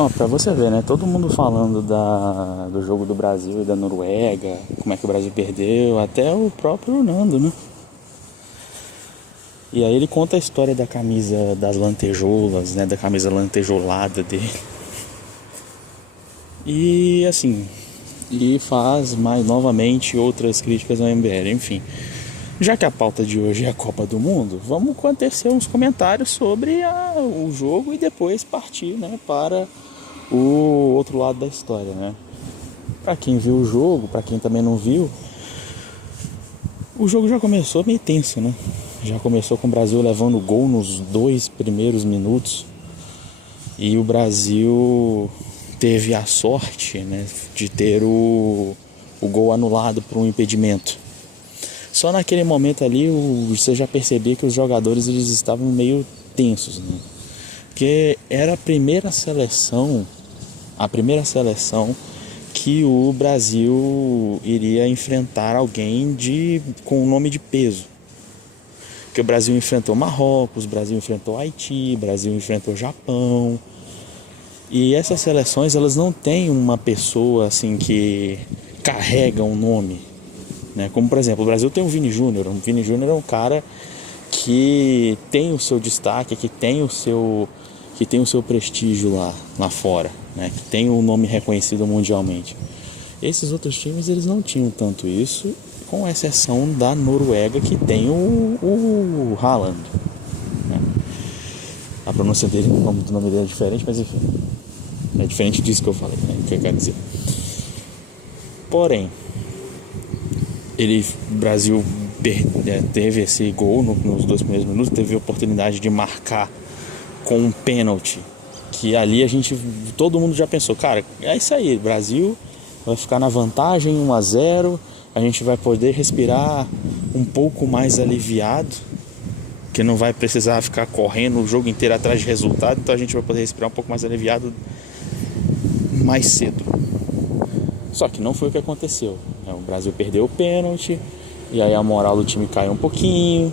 Ó, pra você ver, né? Todo mundo falando do jogo do Brasil e da Noruega, como é que o Brasil perdeu, até o próprio Nando, né? E aí ele conta a história da camisa das lantejoulas, né? Da camisa lantejolada dele. E assim, e faz mais novamente outras críticas ao MBL, enfim. Já que a pauta de hoje é a Copa do Mundo, vamos tecer uns comentários sobre o jogo e depois partir, né, para o outro lado da história, né? Para quem viu o jogo, para quem também não viu, o jogo já começou meio tenso, né? Já começou com o Brasil levando gol nos 2 primeiros minutos e o Brasil teve a sorte, né, de ter o gol anulado por um impedimento. Só naquele momento ali você já percebia que os jogadores eles estavam meio tensos, né? Porque era a primeira seleção que o Brasil iria enfrentar alguém com um nome de peso. Porque o Brasil enfrentou Marrocos, o Brasil enfrentou Haiti, o Brasil enfrentou Japão. E essas seleções elas não têm uma pessoa assim que carrega um nome, né? Como por exemplo, o Brasil tem o Vini Júnior. O Vini Júnior é um cara que tem o seu destaque, que tem o seu prestígio lá fora, né? Que tem um nome reconhecido mundialmente. Esses outros times eles não tinham tanto isso, com exceção da Noruega, que tem o Haaland, né? A pronúncia dele, o nome do nome dele é diferente, mas enfim, é diferente disso que eu falei, né? O que eu quero dizer. Porém, o Brasil teve esse gol nos 2 primeiros minutos, teve a oportunidade de marcar com um pênalti, que ali todo mundo já pensou, cara, é isso aí, o Brasil vai ficar na vantagem 1-0, a gente vai poder respirar um pouco mais aliviado, que não vai precisar ficar correndo o jogo inteiro atrás de resultado, então a gente vai poder respirar um pouco mais aliviado mais cedo. Só que não foi o que aconteceu, né? O Brasil perdeu o pênalti, e aí a moral do time caiu um pouquinho,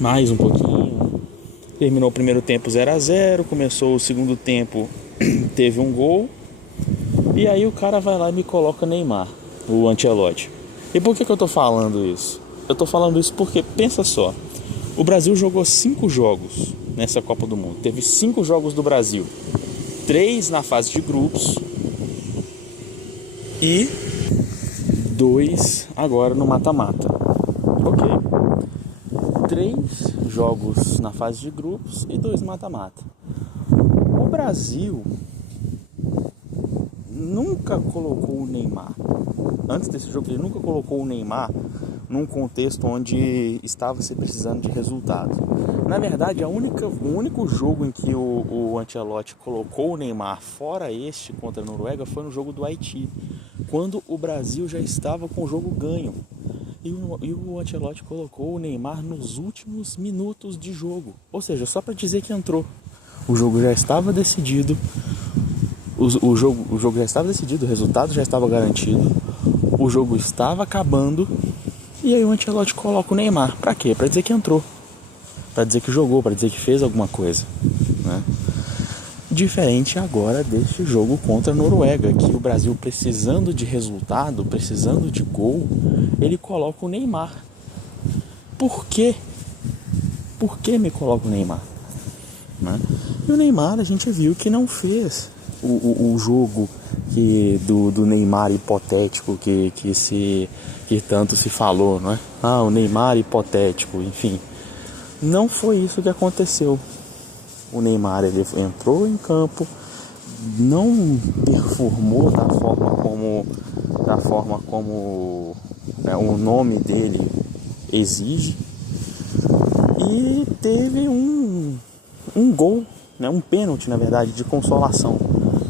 mais um pouquinho. Terminou o primeiro tempo 0-0, começou o segundo tempo, teve um gol, e aí o cara vai lá e me coloca Neymar, o Ancelotti. E por que eu tô falando isso? Eu tô falando isso porque, pensa só, o Brasil jogou 5 jogos nessa Copa do Mundo. Teve 5 jogos do Brasil, 3 na fase de grupos e 2 agora no mata-mata. Ok. 3 jogos na fase de grupos e 2 no mata-mata. O Brasil nunca colocou o Neymar. Antes desse jogo, ele nunca colocou o Neymar num contexto onde estava se precisando de resultado. Na verdade, o único jogo em que o Ancelotti colocou o Neymar, fora este contra a Noruega, foi no jogo do Haiti, quando o Brasil já estava com o jogo ganho. E o Ancelotti colocou o Neymar nos últimos minutos de jogo. Ou seja, só para dizer que entrou. O jogo já estava decidido. O jogo já estava decidido, o resultado já estava garantido. O jogo estava acabando. E aí o Ancelotti coloca o Neymar. Pra quê? Pra dizer que entrou. Pra dizer que jogou, pra dizer que fez alguma coisa, né? Diferente agora deste jogo contra a Noruega, que o Brasil precisando de resultado, precisando de gol, ele coloca o Neymar. Por quê? Por que me coloca o Neymar? Né? E o Neymar a gente viu que não fez o jogo do Neymar hipotético que tanto se falou, não é? O Neymar hipotético, enfim. Não foi isso que aconteceu. O Neymar ele entrou em campo, não performou da forma como né, o nome dele exige, e teve um gol, né, um pênalti na verdade de consolação,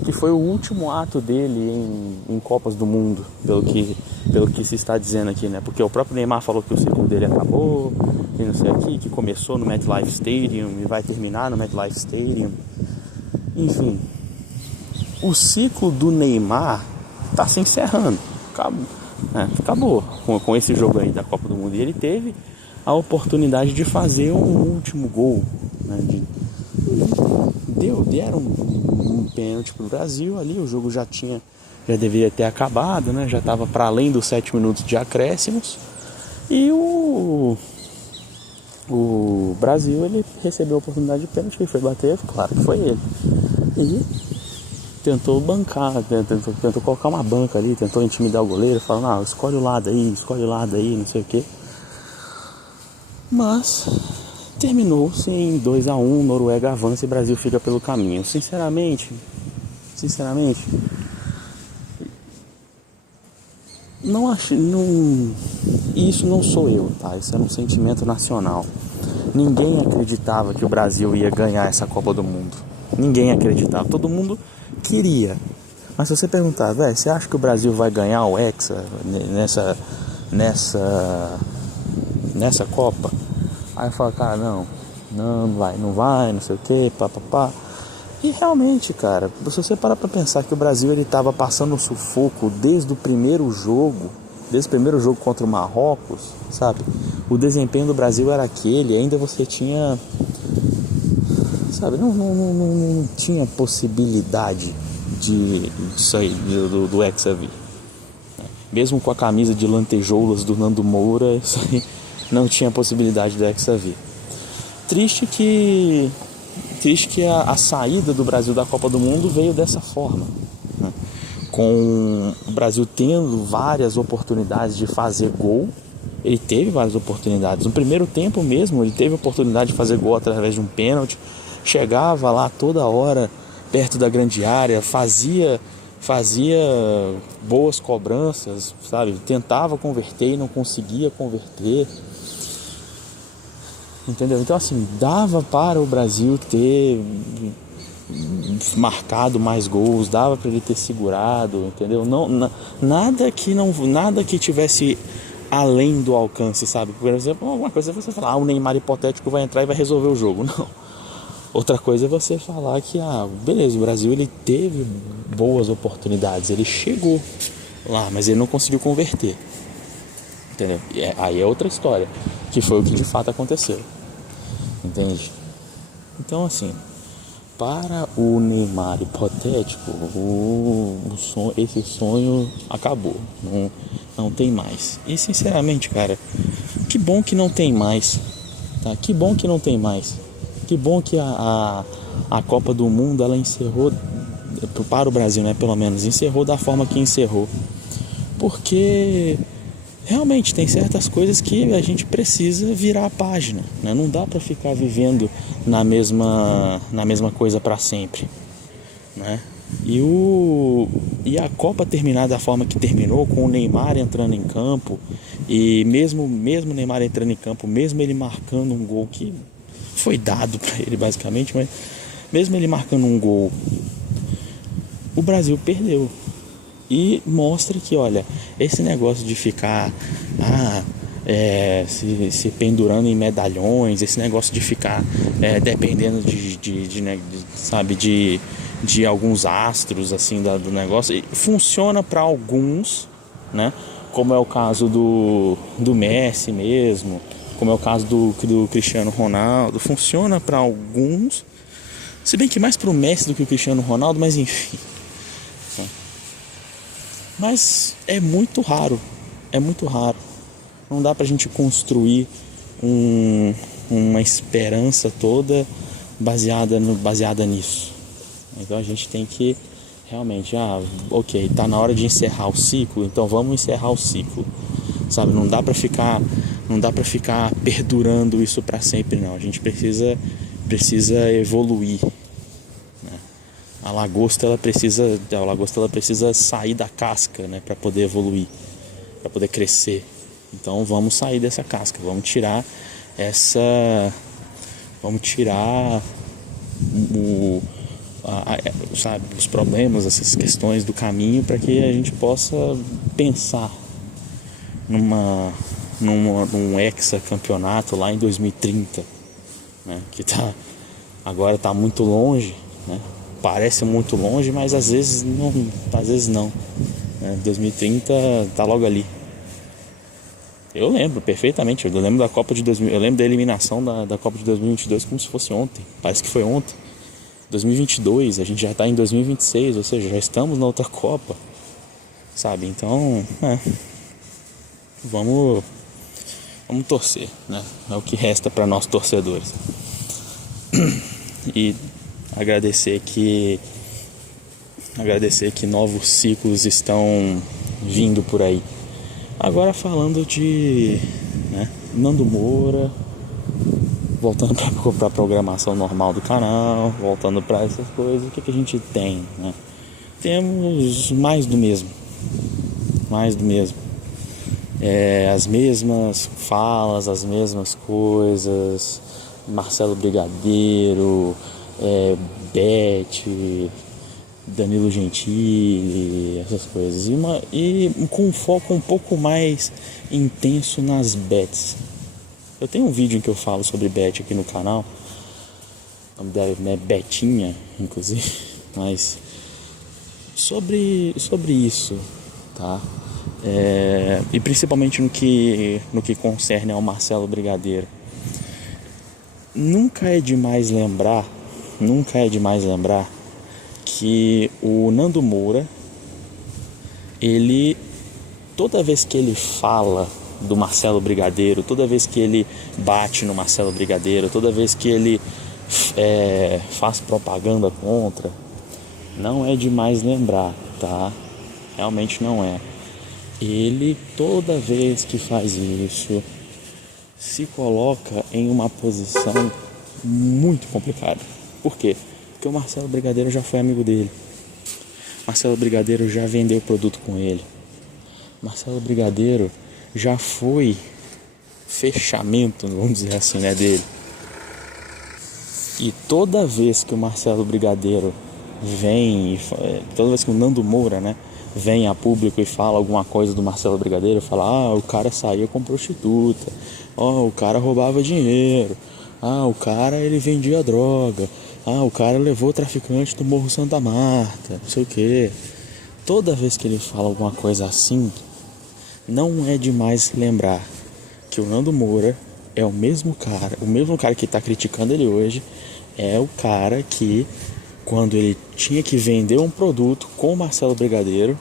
que foi o último ato dele em Copas do Mundo, pelo que se está dizendo aqui, né? Porque o próprio Neymar falou que o ciclo dele acabou, que não sei aqui, que começou no MetLife Stadium e vai terminar no MetLife Stadium. Enfim, o ciclo do Neymar está se encerrando, acabou com esse jogo aí da Copa do Mundo. E ele teve a oportunidade de fazer um último gol, né? deram um pênalti pro Brasil ali, o jogo já deveria ter acabado, né? Já estava para além dos 7 minutos de acréscimos. E o Brasil, ele recebeu a oportunidade de pênalti, ele foi bater, claro que foi ele. E tentou bancar, tentou colocar uma banca ali, tentou intimidar o goleiro, falando, não, escolhe o lado aí, não sei o quê. Mas terminou-se em 2-1, Noruega avança e Brasil fica pelo caminho. Sinceramente, não acho, não, isso não sou eu, tá? Isso era um sentimento nacional. Ninguém acreditava que o Brasil ia ganhar essa Copa do Mundo. Ninguém acreditava, todo mundo queria. Mas se você perguntar, velho, você acha que o Brasil vai ganhar o Hexa nessa Copa? Aí eu falo, cara, não vai, não sei o que, papapá. E realmente, cara, se você parar pra pensar que o Brasil ele tava passando sufoco desde o primeiro jogo contra o Marrocos, sabe? O desempenho do Brasil era aquele, ainda você tinha, sabe, não tinha possibilidade de sair do Hexa vir. Mesmo com a camisa de lantejoulas do Nando Moura, isso aí não tinha possibilidade do Hexa vir. Triste que a saída do Brasil da Copa do Mundo veio dessa forma, né? Com o Brasil tendo várias oportunidades de fazer gol. Ele teve várias oportunidades. No primeiro tempo mesmo, ele teve a oportunidade de fazer gol através de um pênalti. Chegava lá toda hora, perto da grande área, fazia boas cobranças, sabe? Tentava converter e não conseguia converter. Entendeu? Então, assim, dava para o Brasil ter marcado mais gols, dava para ele ter segurado, entendeu? Nada que tivesse além do alcance, sabe? Por exemplo, uma coisa é você falar, o Neymar hipotético vai entrar e vai resolver o jogo. Não. Outra coisa é você falar que, beleza, o Brasil ele teve boas oportunidades, ele chegou lá, mas ele não conseguiu converter. Entendeu? Aí é outra história, que foi o que de fato aconteceu. Entende? Então, assim, para o Neymar hipotético, esse sonho acabou. Não tem mais. E sinceramente, cara, que bom que não tem mais. Tá? Que bom que não tem mais. Que bom que a Copa do Mundo ela encerrou, para o Brasil, né? Pelo menos, encerrou da forma que encerrou. Porque realmente tem certas coisas que a gente precisa virar a página, né? Não dá para ficar vivendo na mesma coisa para sempre, né? E a Copa terminar da forma que terminou, com o Neymar entrando em campo, e mesmo o Neymar entrando em campo, mesmo ele marcando um gol que foi dado para ele basicamente, mas mesmo ele marcando um gol, o Brasil perdeu. E mostra que, olha, esse negócio de ficar se pendurando em medalhões, esse negócio de ficar dependendo de alguns astros assim do negócio, funciona para alguns, né? Como é o caso do Messi mesmo, como é o caso do Cristiano Ronaldo, funciona para alguns, se bem que mais para o Messi do que o Cristiano Ronaldo, mas enfim. Mas é muito raro. Não dá pra gente construir uma esperança toda baseada nisso. Então a gente tem que realmente, ok, tá na hora de encerrar o ciclo, então vamos encerrar o ciclo. Sabe, não dá pra ficar perdurando isso pra sempre, não. A gente precisa evoluir. A lagosta ela precisa sair da casca, né, para poder evoluir, para poder crescer. Então vamos sair dessa casca, vamos tirar os problemas, essas questões do caminho, para que a gente possa pensar num hexacampeonato lá em 2030, né, que agora tá muito longe, né? Parece muito longe, mas às vezes não. 2030 tá logo ali. Eu lembro perfeitamente, eu lembro da Copa de 2000, eu lembro da eliminação da Copa de 2022 como se fosse ontem. Parece que foi ontem. 2022, a gente já está em 2026, ou seja, já estamos na outra Copa, sabe? Então, vamos torcer, né? É o que resta para nós torcedores. E agradecer que novos ciclos estão vindo por aí. Agora falando de Nando Moura, voltando para a programação normal do canal, voltando para essas coisas, o que a gente tem, né? Temos mais do mesmo. As mesmas falas, as mesmas coisas, Marcelo Brigadeiro, Beth, Danilo Gentili, essas coisas, e com um foco um pouco mais intenso nas bets. Eu tenho um vídeo em que eu falo sobre bet aqui no canal, o nome dela é Betinha, inclusive, mas sobre isso, tá? E principalmente no que concerne ao Marcelo Brigadeiro. Nunca é demais lembrar que o Nando Moura, toda vez que ele fala do Marcelo Brigadeiro, toda vez que ele bate no Marcelo Brigadeiro, toda vez que ele faz propaganda contra, não é demais lembrar, tá? Realmente não é. Ele, toda vez que faz isso, se coloca em uma posição muito complicada. Por quê? Porque o Marcelo Brigadeiro já foi amigo dele. Marcelo Brigadeiro já vendeu produto com ele. Marcelo Brigadeiro já foi fechamento, vamos dizer assim, né, dele. E toda vez que o Marcelo Brigadeiro toda vez que o Nando Moura, né, vem a público e fala alguma coisa do Marcelo Brigadeiro, fala, o cara saía com prostituta, o cara roubava dinheiro, o cara ele vendia droga, o cara levou traficante do Morro Santa Marta, não sei o que. Toda vez que ele fala alguma coisa assim, não é demais lembrar que o Nando Moura é o mesmo cara que está criticando ele hoje, é o cara que, quando ele tinha que vender um produto com o Marcelo Brigadeiro,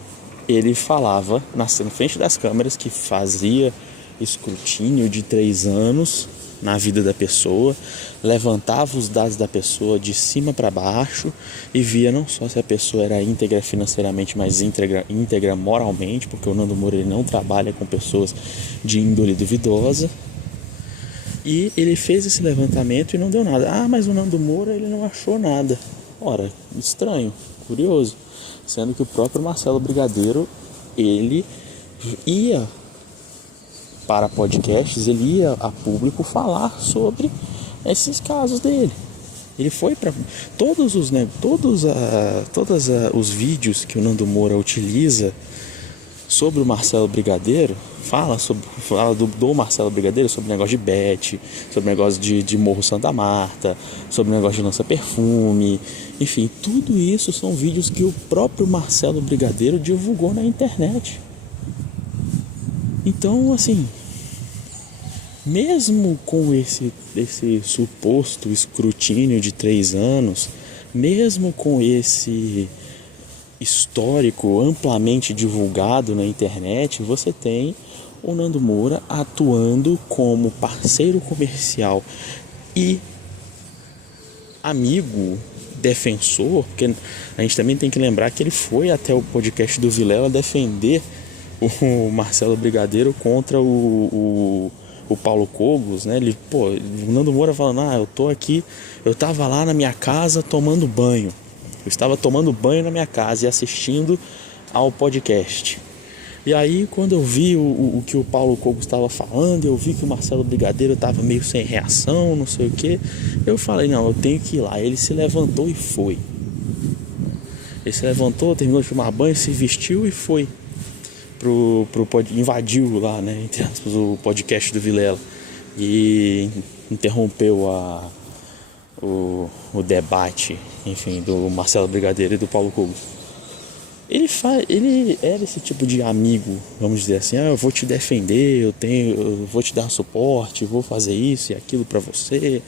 ele falava na frente das câmeras que fazia escrutínio de 3 anos na vida da pessoa, levantava os dados da pessoa de cima para baixo e via não só se a pessoa era íntegra financeiramente, mas íntegra moralmente, porque o Nando Moura ele não trabalha com pessoas de índole duvidosa. E ele fez esse levantamento e não deu nada. Mas o Nando Moura ele não achou nada. Ora, estranho, curioso, sendo que o próprio Marcelo Brigadeiro ele ia para podcasts, ele ia a público falar sobre esses casos dele. Ele foi para todos os vídeos que o Nando Moura utiliza sobre o Marcelo Brigadeiro, fala do Marcelo Brigadeiro, sobre o negócio de bet, sobre o negócio de Morro Santa Marta, sobre o negócio de lança-perfume, enfim, tudo isso são vídeos que o próprio Marcelo Brigadeiro divulgou na internet. Então, assim, mesmo com esse suposto escrutínio de 3 anos, mesmo com esse histórico amplamente divulgado na internet, você tem o Nando Moura atuando como parceiro comercial e amigo, defensor, porque a gente também tem que lembrar que ele foi até o podcast do Vilela defender o Marcelo Brigadeiro contra o Paulo Cogos, né? O Nando Moura falando, eu tô aqui, eu tava lá na minha casa tomando banho. Eu estava tomando banho na minha casa e assistindo ao podcast. E aí, quando eu vi o que o Paulo Cogos estava falando, eu vi que o Marcelo Brigadeiro estava meio sem reação, não sei o que, eu falei, não, eu tenho que ir lá. Ele se levantou e foi. Ele se levantou, terminou de tomar banho, se vestiu e foi invadiu lá, né, entre aspas, o podcast do Vilela e interrompeu o debate, enfim, do Marcelo Brigadeiro e do Paulo Cogos. Ele era esse tipo de amigo, vamos dizer assim, eu vou te defender, eu vou te dar suporte, vou fazer isso e aquilo pra você.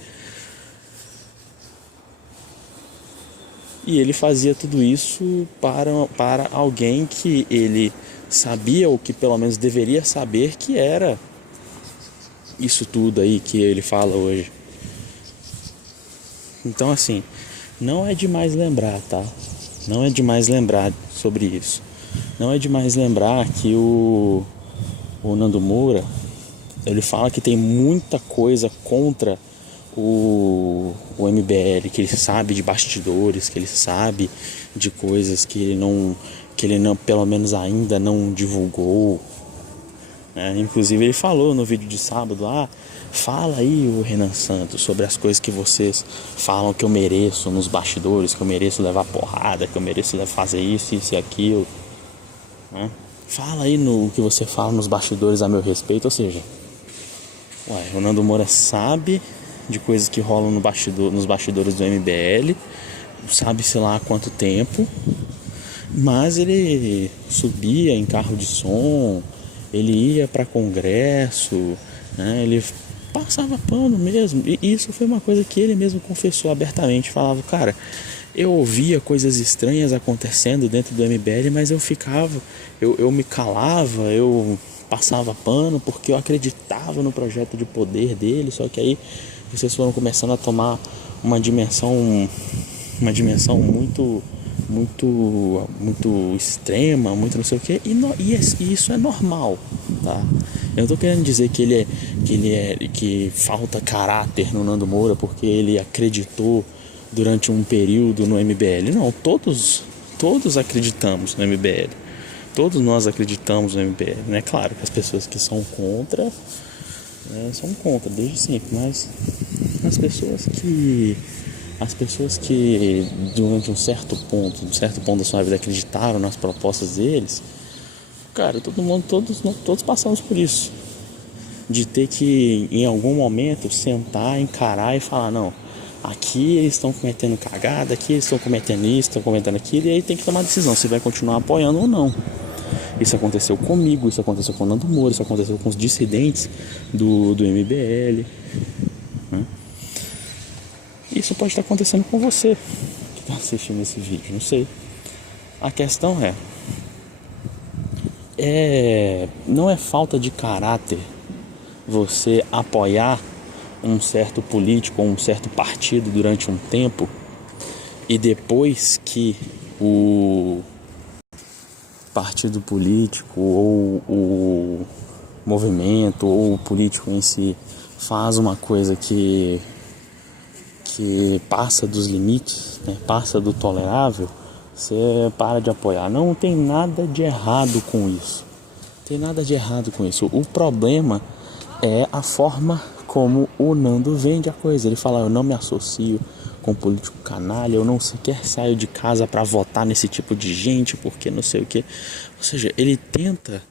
E ele fazia tudo isso para alguém que ele sabia, ou que pelo menos deveria saber, que era isso tudo aí que ele fala hoje. Então, assim, não é demais lembrar, tá? Não é demais lembrar sobre isso. Não é demais lembrar que o Nando Moura, ele fala que tem muita coisa contra o MBL, que ele sabe de bastidores, que ele sabe de coisas que ele não, pelo menos ainda não divulgou. Inclusive ele falou no vídeo de sábado lá, fala aí, o Renan Santos, sobre as coisas que vocês falam que eu mereço nos bastidores, que eu mereço levar porrada, que eu mereço fazer isso e aquilo. Fala aí no que você fala nos bastidores a meu respeito. Ou seja, o Nando Moura sabe de coisas que rolam nos bastidores do MBL, sabe-se lá há quanto tempo, mas ele subia em carro de som, ele ia para congresso, ele passava pano mesmo. E isso foi uma coisa que ele mesmo confessou abertamente. Falava, cara, eu ouvia coisas estranhas acontecendo dentro do MBL, mas eu me calava, eu passava pano porque eu acreditava no projeto de poder dele. Só que aí vocês foram começando a tomar uma dimensão muito extrema, muito não sei o que, e isso é normal, tá? Eu não tô querendo dizer que falta caráter no Nando Moura porque ele acreditou durante um período no MBL. Não, todos acreditamos no MBL. Todos nós acreditamos no MBL, né? Claro que as pessoas que são contra, são contra desde sempre, mas as pessoas que durante um certo ponto da sua vida acreditaram nas propostas deles, cara, todos passamos por isso, de ter que em algum momento sentar, encarar e falar, não, aqui eles estão cometendo cagada, aqui eles estão cometendo isso, estão cometendo aquilo, e aí tem que tomar decisão se vai continuar apoiando ou não. Isso aconteceu comigo, isso aconteceu com o Nando Moura, isso aconteceu com os dissidentes do MBL. Isso pode estar acontecendo com você que está assistindo esse vídeo, não sei. A questão não é falta de caráter você apoiar um certo político ou um certo partido durante um tempo e depois que o partido político ou o movimento ou o político em si faz uma coisa que passa dos limites, passa do tolerável, você para de apoiar. Não tem nada de errado com isso. O problema é a forma como o Nando vende a coisa. Ele fala, eu não me associo com político canalha, eu não sequer saio de casa para votar nesse tipo de gente, porque não sei o que. Ou seja, ele tenta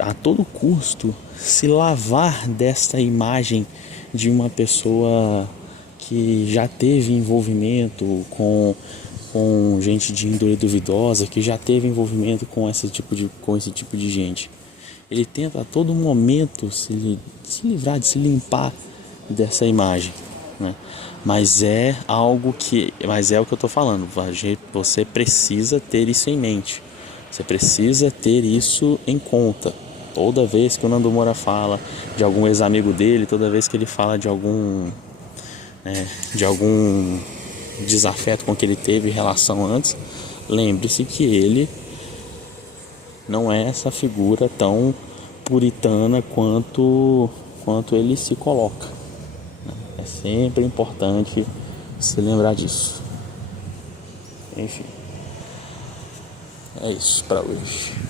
a todo custo se lavar dessa imagem de uma pessoa que já teve envolvimento com gente de índole duvidosa, que já teve envolvimento com esse tipo de gente. Ele tenta a todo momento se livrar, de se limpar dessa imagem, Mas é o que eu tô falando. Você precisa ter isso em mente. Você precisa ter isso em conta. Toda vez que o Nando Moura fala de algum ex-amigo dele, toda vez que ele fala de algum desafeto com que ele teve em relação antes, lembre-se que ele não é essa figura tão puritana quanto ele se coloca. É sempre importante se lembrar disso. Enfim, é isso para hoje.